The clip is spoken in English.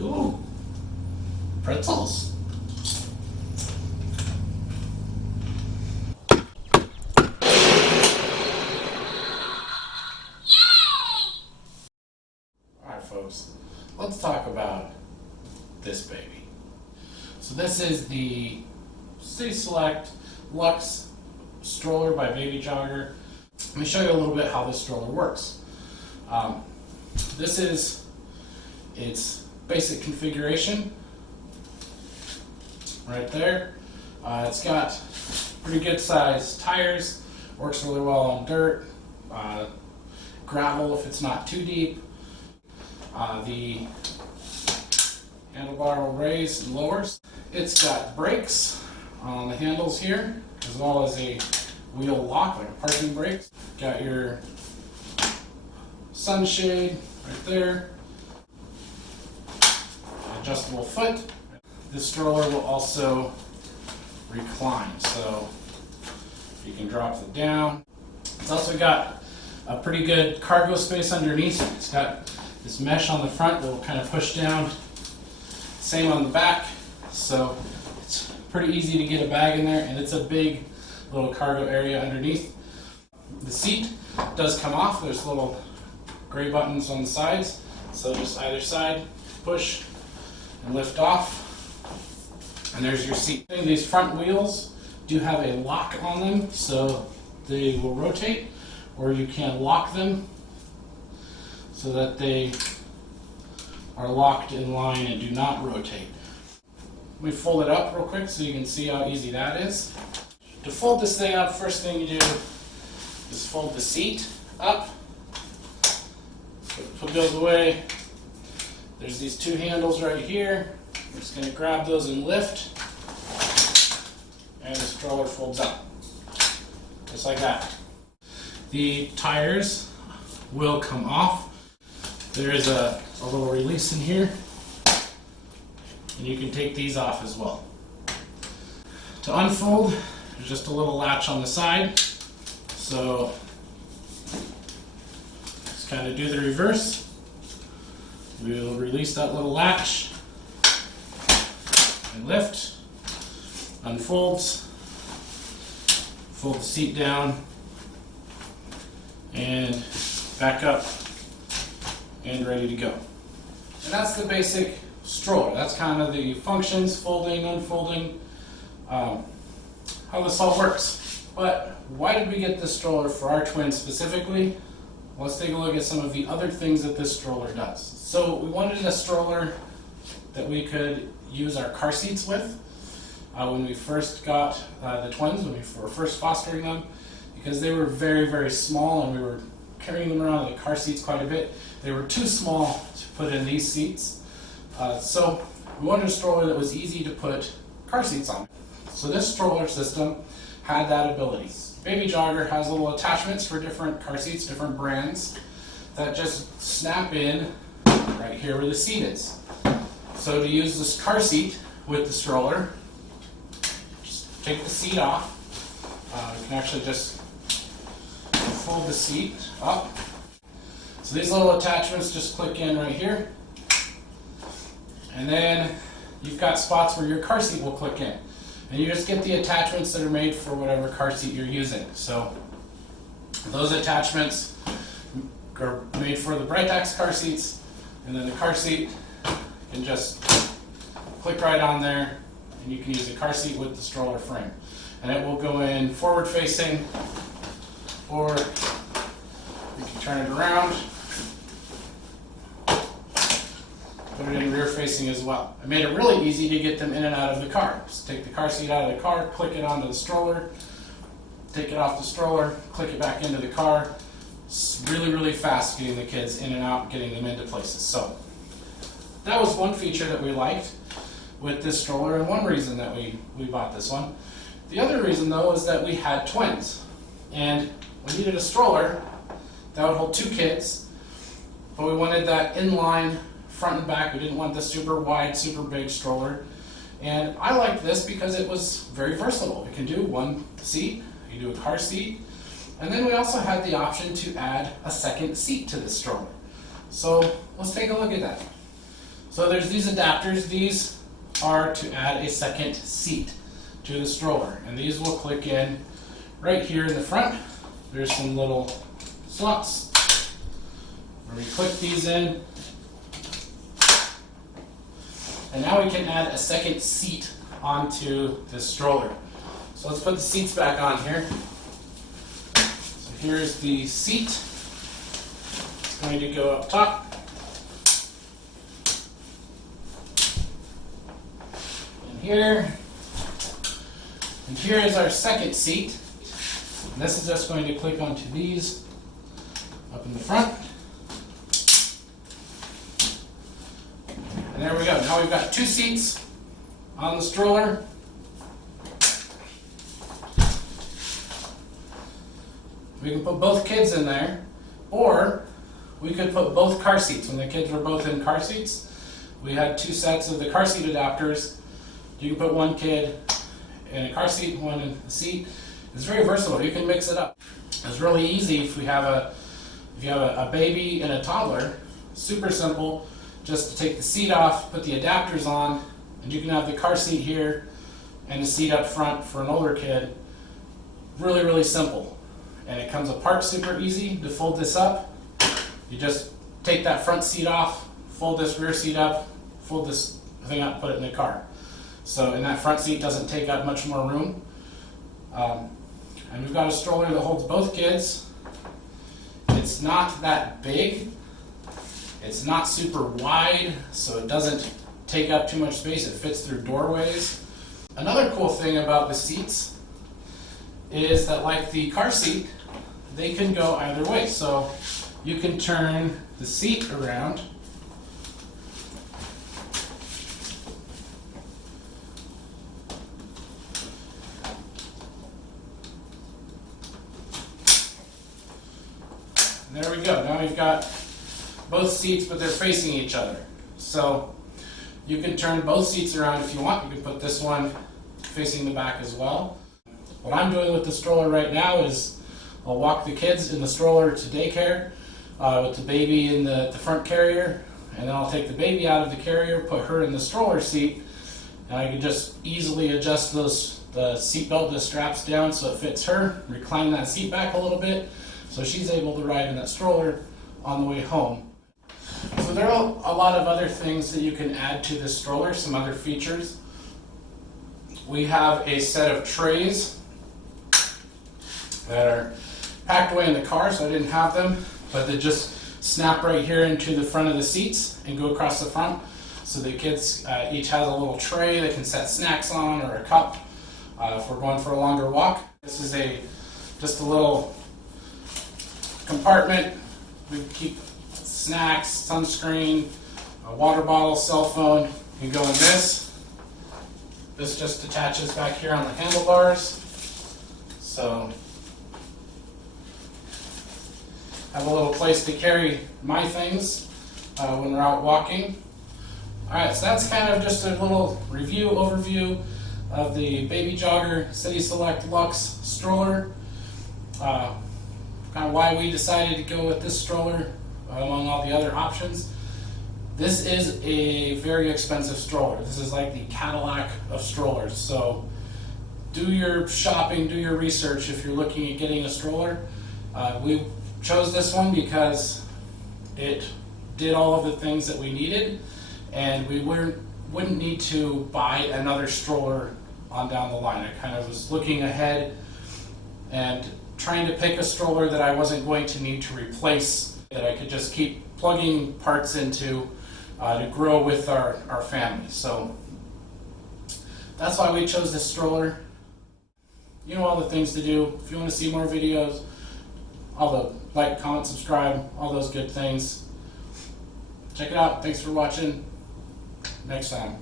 Ooh, pretzels. Alright folks, let's talk about this baby. So this is the City Select Lux Stroller by Baby Jogger. Let me show you a little bit how this stroller works. This is its basic configuration right there. It's got pretty good sized tires, works really well on dirt, gravel if it's not too deep. The handlebar will raise and lowers. It's got brakes on the handles here, as well as a wheel lock, like a parking brake. Got your sunshade right there. Adjustable foot. This stroller will also recline, so you can drop it down. It's also got a pretty good cargo space underneath. It's got this mesh on the front that will kind of push down. Same on the back, so it's pretty easy to get a bag in there, and it's a big little cargo area underneath. The seat does come off. There's little gray buttons on the sides, so just either side, push and lift off, and there's your seat. These front wheels do have a lock on them, so they will rotate, or you can lock them so that they are locked in line and do not rotate. Let me fold it up real quick so you can see how easy that is. To fold this thing up, first thing you do is fold the seat up. So it goes away. There's these two handles right here. We're just going to grab those and lift, and the stroller folds up, just like that. The tires will come off. There is a little release in here, and you can take these off as well. To unfold, there's just a little latch on the side, so just kind of do the reverse. We'll release that little latch and lift, unfolds, fold the seat down, and back up, and ready to go. And that's the basic stroller. That's kind of the functions, folding, unfolding, how this all works. But why did we get this stroller for our twins specifically? Let's take a look at some of the other things that this stroller does. So we wanted a stroller that we could use our car seats with when we first got the twins, when we were first fostering them, because they were very, very small and we were carrying them around in the car seats quite a bit. They were too small to put in these seats. So we wanted a stroller that was easy to put car seats on. So this stroller system had that ability. Baby Jogger has little attachments for different car seats, different brands, that just snap in right here where the seat is. So to use this car seat with the stroller, just take the seat off. You can actually just fold the seat up. So these little attachments just click in right here. And then you've got spots where your car seat will click in. And you just get the attachments that are made for whatever car seat you're using. So those attachments are made for the Britax car seats, and then the car seat can just click right on there, and you can use the car seat with the stroller frame. And it will go in forward facing, or you can turn it around, put it in rear facing as well. I made it really easy to get them in and out of the car. Just take the car seat out of the car, click it onto the stroller, take it off the stroller, click it back into the car. It's really, really fast getting the kids in and out, getting them into places. So that was one feature that we liked with this stroller, and one reason that we bought this one. The other reason, though, is that we had twins, and we needed a stroller that would hold two kids, but we wanted that inline front and back. We didn't want the super wide, super big stroller. And I liked this because it was very versatile. It can do one seat, you can do a car seat, and then we also had the option to add a second seat to this stroller. So let's take a look at that. So there's these adapters. These are to add a second seat to the stroller, and these will click in right here in the front. There's some little slots where we click these in, and now we can add a second seat onto this stroller. So let's put the seats back on here. So here's the seat. It's going to go up top. Here, and here is our second seat. And this is just going to click onto these up in the front. And there we go. Now we've got two seats on the stroller. We can put both kids in there, or we could put both car seats. When the kids were both in car seats, we had two sets of the car seat adapters. You can put one kid in a car seat, one in a seat. It's very versatile. You can mix it up. It's really easy if you have a baby and a toddler. Super simple. Just to take the seat off, put the adapters on, and you can have the car seat here and the seat up front for an older kid. Really, really simple. And it comes apart super easy to fold this up. You just take that front seat off, fold this rear seat up, fold this thing up, put it in the car. So, and that front seat doesn't take up much more room. And we've got a stroller that holds both kids. It's not that big. It's not super wide, so it doesn't take up too much space. It fits through doorways. Another cool thing about the seats is that, like the car seat, they can go either way. So you can turn the seat around and there we go. Now we've got both seats, but they're facing each other. So you can turn both seats around if you want. You can put this one facing the back as well. What I'm doing with the stroller right now is I'll walk the kids in the stroller to daycare with the baby in the front carrier, and then I'll take the baby out of the carrier, put her in the stroller seat, and I can just easily adjust the seat belt, the straps down so it fits her, recline that seat back a little bit so she's able to ride in that stroller on the way home. So there are a lot of other things that you can add to this stroller, some other features. We have a set of trays that are packed away in the car, so I didn't have them, but they just snap right here into the front of the seats and go across the front. So the kids each has a little tray they can set snacks on, or a cup if we're going for a longer walk. This is just a little compartment. We can keep snacks, sunscreen, a water bottle, cell phone. You can go in this. This just attaches back here on the handlebars. So I have a little place to carry my things when we're out walking. Alright, so that's kind of just a little overview of the Baby Jogger City Select Lux stroller. Kind of why we decided to go with this stroller among all the other options. This is a very expensive stroller. This is like the Cadillac of strollers. So do your shopping, do your research if you're looking at getting a stroller. We chose this one because it did all of the things that we needed, and we wouldn't need to buy another stroller on down the line. I kind of was looking ahead and trying to pick a stroller that I wasn't going to need to replace, that I could just keep plugging parts into to grow with our family. So that's why we chose this stroller. You know all the things to do. If you want to see more videos, all the like, comment, subscribe, all those good things. Check it out. Thanks for watching. Next time.